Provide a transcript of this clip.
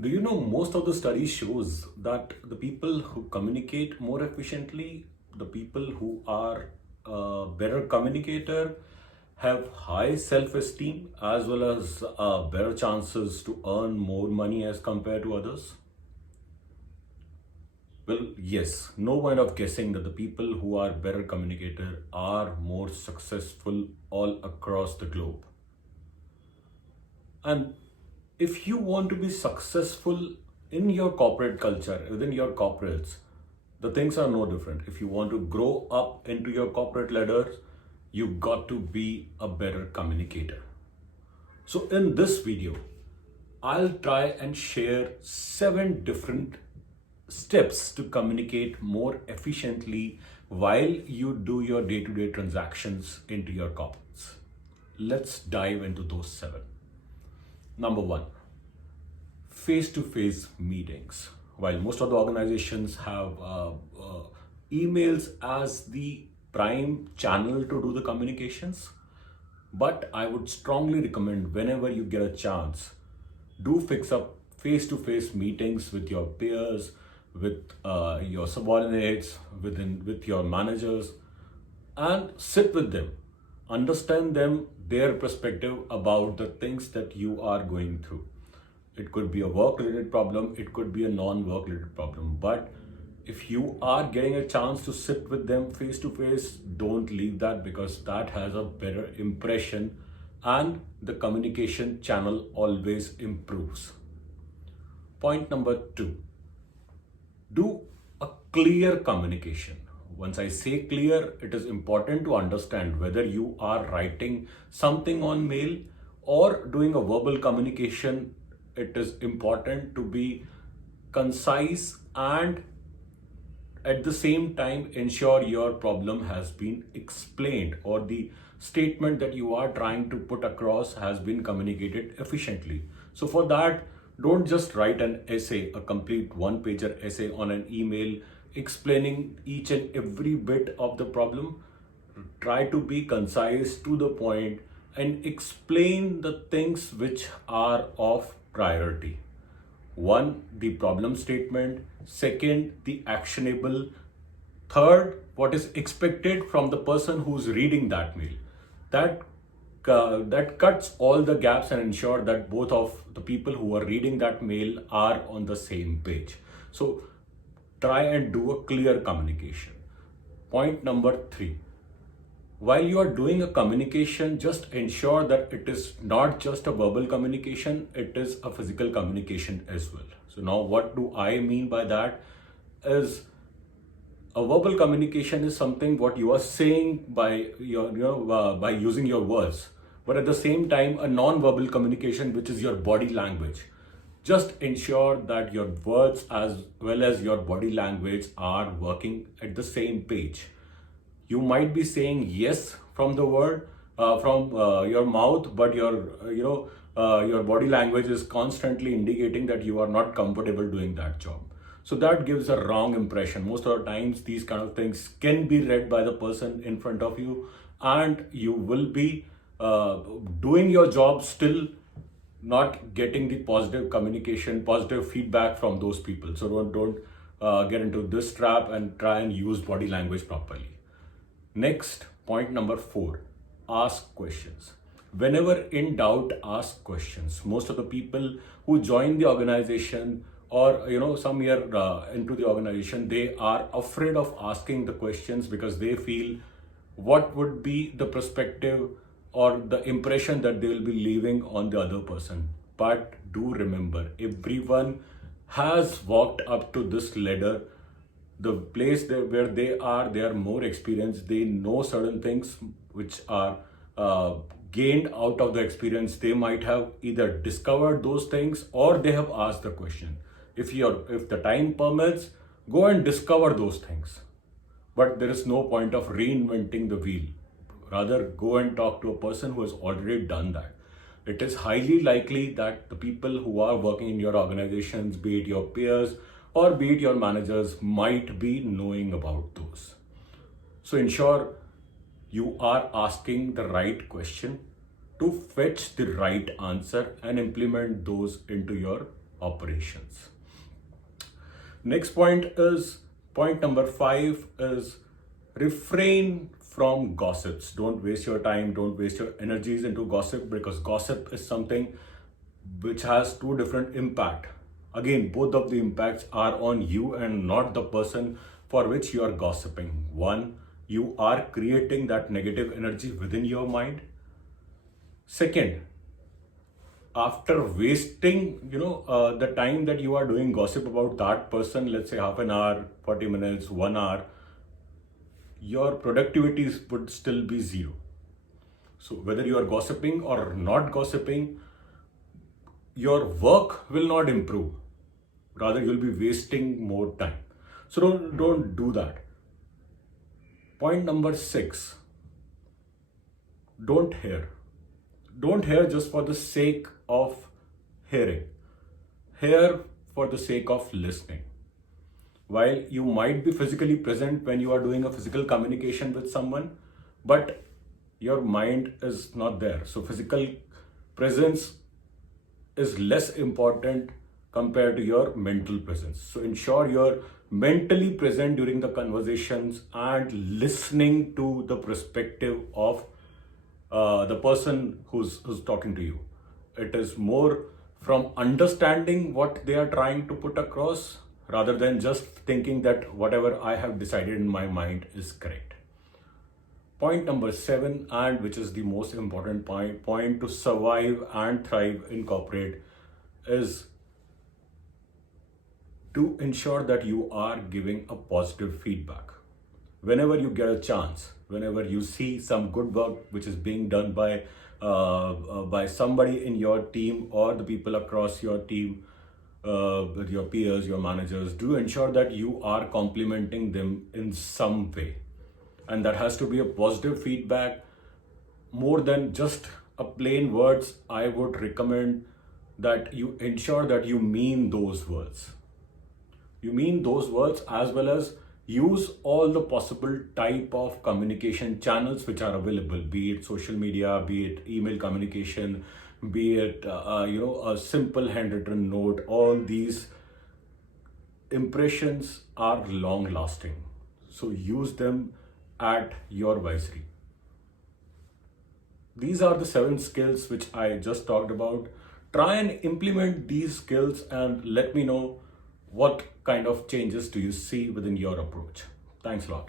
Do you know most of the studies shows that the people who communicate more efficiently, the people who are better communicator, have high self-esteem as well as better chances to earn more money as compared to others? Well, yes, no point of guessing that the people who are better communicator are more successful all across the globe. And if you want to be successful in your corporate culture, within your corporates, the things are no different. If you want to grow up into your corporate ladder, you got to be a better communicator. So in this video, I'll try and share 7 different steps to communicate more efficiently while you do your day-to-day transactions into your corporates. Let's dive into those 7. Number 1, face-to-face meetings. While most of the organizations have emails as the prime channel to do the communications, but I would strongly recommend whenever you get a chance, do fix up face-to-face meetings with your peers, with your subordinates, with your managers, and sit with them, understand them, their perspective about the things that you are going through. It could be a work related problem, it could be a non work related problem. But if you are getting a chance to sit with them face to face, don't leave that, because that has a better impression and the communication channel always improves. Point number 2, do a clear communication. Once I say clear, it is important to understand whether you are writing something on mail or doing a verbal communication. It is important to be concise and at the same time ensure your problem has been explained, or the statement that you are trying to put across has been communicated efficiently. So for that, don't just write an essay, a complete one-pager essay on an email explaining each and every bit of the problem. Try to be concise, to the point, and explain the things which are of priority. One, the problem statement. Second, the actionable. Third, what is expected from the person who's reading that mail. That that cuts all the gaps and ensure that both of the people who are reading that mail are on the same page. So try and do a clear communication. Point number 3, while you are doing a communication, just ensure that it is not just a verbal communication, it is a physical communication as well. So now what do I mean by that is, a verbal communication is something what you are saying by by using your words, but at the same time a non-verbal communication, which is your body language. Just ensure that your words as well as your body language are working at the same page. You might be saying yes from the word, from your mouth, but your body language is constantly indicating that you are not comfortable doing that job. So that gives a wrong impression. Most of the times these kind of things can be read by the person in front of you, and you will be doing your job still not getting the positive communication, positive feedback from those people. So don't get into this trap and try and use body language properly. Next, point number 4, ask questions. Whenever in doubt, ask questions. Most of the people who join the organization, or some year into the organization, they are afraid of asking the questions because they feel what would be the perspective or the impression that they will be leaving on the other person. But do remember, everyone has walked up to this ladder. The place where they are more experienced, they know certain things which are gained out of the experience. They might have either discovered those things or they have asked the question. If the time permits, go and discover those things, but there is no point of reinventing the wheel. Rather, go and talk to a person who has already done that. It is highly likely that the people who are working in your organizations, be it your peers or be it your managers, might be knowing about those. So ensure you are asking the right question to fetch the right answer and implement those into your operations. Next point number 5 is refrain from gossips. Don't waste your time, don't waste your energies into gossip, because gossip is something which has two different impact. Again, both of the impacts are on you and not the person for which you are gossiping. One, you are creating that negative energy within your mind. Second, after wasting the time that you are doing gossip about that person, let's say half an hour, 40 minutes, 1 hour, your productivity would still be zero. So whether you are gossiping or not gossiping, your work will not improve. Rather, you'll be wasting more time. So don't do that. Point number 6, don't hear. Don't hear just for the sake of hearing. Hear for the sake of listening. While you might be physically present when you are doing a physical communication with someone, but your mind is not there. So physical presence is less important compared to your mental presence. So ensure you're mentally present during the conversations and listening to the perspective of the person who's talking to you. It is more from understanding what they are trying to put across rather than just thinking that whatever I have decided in my mind is correct. Point number 7, and which is the most important point to survive and thrive in corporate, is to ensure that you are giving a positive feedback. Whenever you get a chance, whenever you see some good work which is being done by somebody in your team or the people across your team, with your peers, your managers, do ensure that you are complimenting them in some way. And that has to be a positive feedback more than just a plain words. I would recommend that you ensure that you mean those words. You mean those words, as well as use all the possible type of communication channels which are available, be it social media, be it email communication, be it a simple handwritten note. All these impressions are long lasting, so use them at your vicery. These are the 7 skills which I just talked about. Try and implement these skills and let me know what kind of changes do you see within your approach. Thanks a lot.